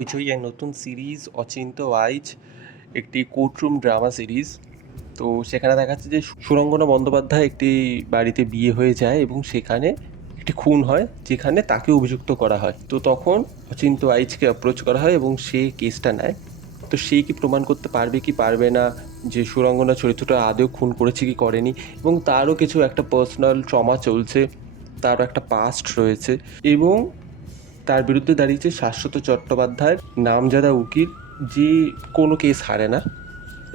হইচই এক নতুন সিরিজ অচিন্ত্য আইচ, একটি কোর্টরুম ড্রামা সিরিজ। তো সেখানে দেখাচ্ছে যে সুরঙ্গনা বন্দ্যোপাধ্যায় একটি বাড়িতে বিয়ে হয়ে যায় এবং সেখানে একটি খুন হয়, যেখানে তাকে অভিযুক্ত করা হয়। তো তখন অচিন্ত্য আইচকে অ্যাপ্রোচ করা হয় এবং সে কেসটা নেয়। তো সে কি প্রমাণ করতে পারবে কি পারবে না যে সুরঙ্গনা চরিত্রটা আদৌ খুন করেছে কি করেনি, এবং তারও কিছু একটা পার্সোনাল ট্রমা চলছে, তারও একটা পাস্ট রয়েছে। এবং তার বিরুদ্ধে দাঁড়িয়েছে শাশ্বত চট্টোপাধ্যায়ের নামজাদা উকিল, যে কোনো কেস হারে না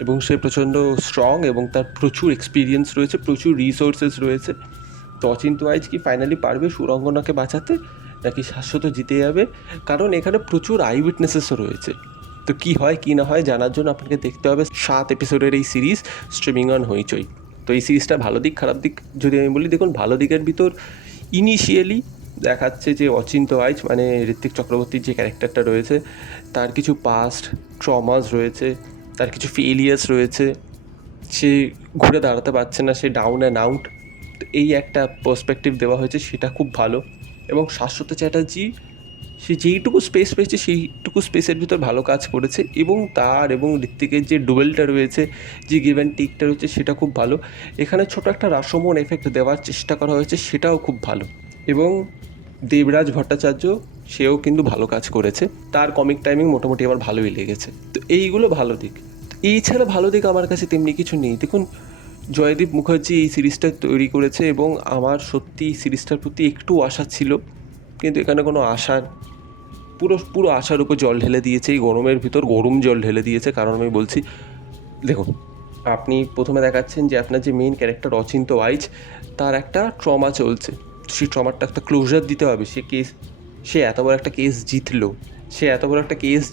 এবং সে প্রচণ্ড স্ট্রং এবং তার প্রচুর এক্সপিরিয়েন্স রয়েছে, প্রচুর রিসোর্সেস রয়েছে। তো অচিন্ত্য আইচ কি ফাইনালি পারবে সুরঙ্গনাকে বাঁচাতে, নাকি শাশ্বত জিতে যাবে? কারণ এখানে প্রচুর আই উইটনেসেসও রয়েছে। তো কী হয় কী না হয় জানার জন্য আপনাকে দেখতে হবে 7 এপিসোডের এই সিরিজ, স্ট্রিমিং অন হইচই। তো এই সিরিজটার ভালো দিক খারাপ দিক যদি আমি বলি, দেখুন ভালো দিকের ভিতর ইনিশিয়ালি দেখাচ্ছে যে অচিন্ত্য আইচ মানে ঋত্বিক চক্রবর্তীর যে ক্যারেক্টারটা রয়েছে, তার কিছু পাস্ট ট্রমাস রয়েছে, তার কিছু ফেলিয়ার্স রয়েছে, সে ঘুরে দাঁড়াতে পারছে না, সে ডাউন অ্যান্ড আউট। এই একটা পার্সপেক্টিভ দেওয়া হয়েছে, সেটা খুব ভালো। এবং শাশ্বত চ্যাটার্জি সে যেইটুকু স্পেস পেয়েছে সেইটুকু স্পেসের ভিতর ভালো কাজ করেছে, এবং তার এবং ঋত্বিকের যে ডুয়েলটা রয়েছে, যে গিভ অ্যান্ড টেকটা রয়েছে, সেটা খুব ভালো। এখানে ছোটো একটা রাসমোহন এফেক্ট দেওয়ার চেষ্টা করা হয়েছে, সেটাও খুব ভালো। এবং দেবরাজ ভট্টাচার্য, সেও কিন্তু ভালো কাজ করেছে, তার কমিক টাইমিং মোটামুটি আমার ভালোই লেগেছে। তো এইগুলো ভালো দিক। এই ছাড়া ভালো দিক আমার কাছে তেমনি কিছু নেই। দেখুন, জয়দীপ মুখার্জি এই সিরিজটা তৈরি করেছে এবং আমার সত্যি এই সিরিজটার প্রতি একটু আশা ছিল, কিন্তু এখানে কোনো আশার পুরো আশার উপর জল ঢেলে দিয়েছে। এই গরমের ভিতর গরম জল ঢেলে দিয়েছে। কারণ আমি বলছি, দেখুন, আপনি প্রথমে দেখাচ্ছেন যে আপনার যে মেইন ক্যারেক্টার অচিন্ত্য আইচ, তার একটা ট্রমা চলছে, সেই ট্রমারটা একটা ক্লোজার দিতে হবে। সে এত বড় একটা কেস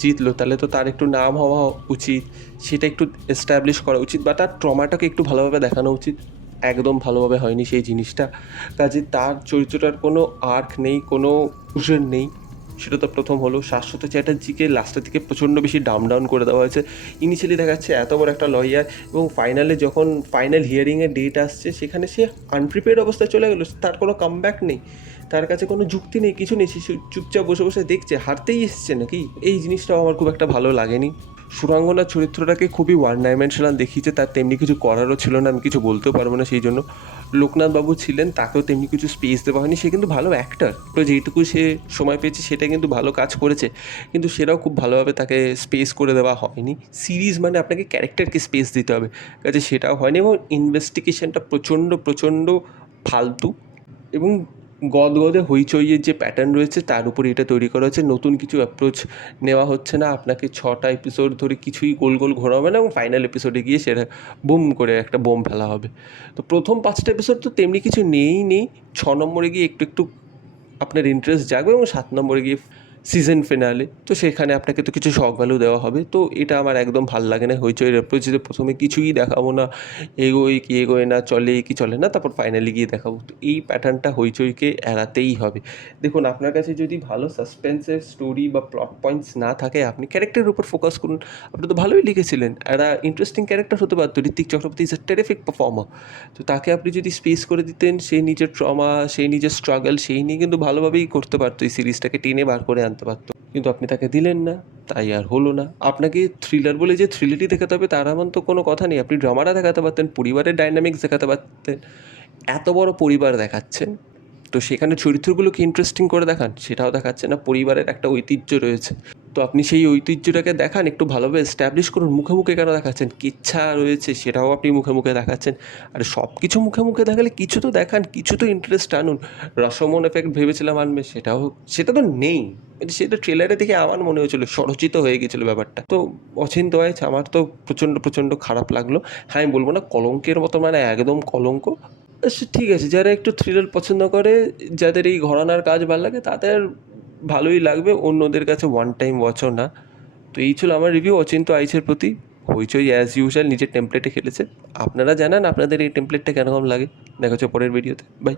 জিতলো, তাহলে তো তার একটু নাম হওয়া উচিত, সেটা একটু এস্টাবলিশ করা উচিত, বা তার ট্রমাটাকে একটু ভালোভাবে দেখানো উচিত। একদম ভালোভাবে হয়নি সেই জিনিসটা। কাজে তার চরিত্রটার কোনো আর্ক নেই, কোনো ক্লোজার নেই। সেটা তো প্রথম হলো। শাশ্বত চ্যাটার্জিকে লাস্টের দিকে প্রচণ্ড বেশি ডাউন করে দেওয়া হয়েছে। ইনিশিয়ালি দেখাচ্ছে এত বড় একটা লয়ার, এবং ফাইনালে যখন ফাইনাল হিয়ারিংয়ের ডেট আসছে, সেখানে সে আনপ্রিপেয়ার্ড অবস্থায় চলে গেলো। তার কোনো কামব্যাক নেই, তার কাছে কোনো যুক্তি নেই, কিছু নেই। সে চুপচাপ বসে বসে দেখছে, হারতেই এসছে নাকি। এই জিনিসটাও আমার খুব একটা ভালো লাগেনি। সুরাঙ্গনার চরিত্রটাকে খুবই ওয়ান ডাইমেনশনাল দেখিয়েছে, তার তেমনি কিছু করারও ছিল না, আমি কিছু বলতেও পারবো না সেই জন্য। লোকনাথবাবু ছিলেন, তাকেও তেমনি কিছু স্পেস দেওয়া হয়নি। সে কিন্তু ভালো অ্যাক্টার, তো যেইটুকু সে সময় পেয়েছে সেটা কিন্তু ভালো কাজ করেছে, কিন্তু সেটাও খুব ভালোভাবে তাকে স্পেস করে দেওয়া হয়নি। সিরিজ মানে আপনাকে ক্যারেক্টারকে স্পেস দিতে হবে, কাজে সেটাও হয়নি। এবং ইনভেস্টিগেশনটা প্রচণ্ড ফালতু, এবং গদগদে হইচইয়ের যে প্যাটার্ন রয়েছে তার উপরে এটা তৈরি করা হচ্ছে। নতুন কিছু অ্যাপ্রোচ নেওয়া হচ্ছে না, আপনাকে 6টা এপিসোড ধরে কিছুই গোল গোল ঘোরা হবে না, এবং ফাইনাল এপিসোডে গিয়ে সেটা বুম করে একটা বোম ফেলা হবে। তো প্রথম 5টা এপিসোড তো তেমনি কিছু নেই। 6 নম্বরে গিয়ে একটু আপনার ইন্টারেস্ট জাগবে, এবং 7 নম্বরে গিয়ে সিজন ফিনালে, তো সেখানে আপনাকে তো কিছু শক ভ্যালু দেওয়া হবে। তো এটা আমার একদম ভাল লাগে না। হইচইয়ের অ্যাপ্রোচ যে প্রথমে কিছুই দেখাবো না, এগোই কি এগোয় না, চলে কি চলে না, তারপর ফাইনালি গিয়ে দেখাবো। তো এই প্যাটার্নটা হইচইকে এড়াতেই হবে। দেখুন, আপনার কাছে যদি ভালো সাসপেন্সের স্টোরি বা প্লট পয়েন্টস না থাকে, আপনি ক্যারেক্টারের উপর ফোকাস করুন। আপনি তো ভালোই লিখেছিলেন, একটা ইন্টারেস্টিং ক্যারেক্টার হতে পারতো। Ritwik Chakraborty is a terrific performer. তো তাকে আপনি যদি স্পেস করে দিতেন, সেই নিজের ট্রমা, সেই নিজের স্ট্রাগল, সেই নিয়ে কিন্তু ভালোভাবেই করতে পারতো, এই সিরিজটাকে টেনে বার করে আনতে পারতো। কিন্তু আপনি তাকে দিলেন না, তাই আর হলো না। আপনাকে থ্রিলার বলে যে থ্রিলারই দেখাতে হবে তার এমন তো কোনো কথা নেই। আপনি ড্রামাটা দেখাতে পারতেন, পরিবারের ডাইনামিক্স দেখাতে পারতেন। এত বড় পরিবার দেখাচ্ছেন, তো সেখানে চরিত্রগুলোকে ইন্টারেস্টিং করে দেখান, সেটাও দেখাচ্ছে না। পরিবারের একটা ঐতিহ্য রয়েছে, তো আপনি সেই ঐতিহ্যটাকে দেখান, একটু ভালোভাবে এস্টাবলিশ করুন। মুখে মুখে কেন দেখাচ্ছেন? কিচ্ছা রয়েছে, সেটাও আপনি মুখে মুখে দেখাচ্ছেন। আর সব কিছু মুখে মুখে দেখালে কিছু তো দেখান, কিছু তো ইন্টারেস্ট আনুন। রসমন এফেক্ট ভেবেছিলাম আনবে, সেটা তো নেই। সেটা ট্রেলারে দেখে আমার মনে হয়েছিল স্বরচিত হয়ে গেছিলো ব্যাপারটা। তো অচিন্ত্য আইচ আমার তো প্রচণ্ড খারাপ লাগলো। হ্যাঁ, আমি বলবো না কলঙ্কের মতো, মানে একদম কলঙ্ক। ঠিক আছে, যারা একটু থ্রিলার পছন্দ করে, যাদের এই ঘরানার কাজ ভালো লাগে, তাদের ভালোই লাগবে, অন্যদের কাছে ওয়ান টাইম ওয়াচও না। তো এই ছিল আমার রিভিউ অচিন্ত্য আইচের প্রতি। হইচই অ্যাজ ইউজুয়াল নিজের টেমপ্লেটে খেলেছে। আপনারা জানান আপনাদের এই টেমপ্লেটটা কেরকম লাগে। দেখা হচ্ছে পরের ভিডিওতে। বাই।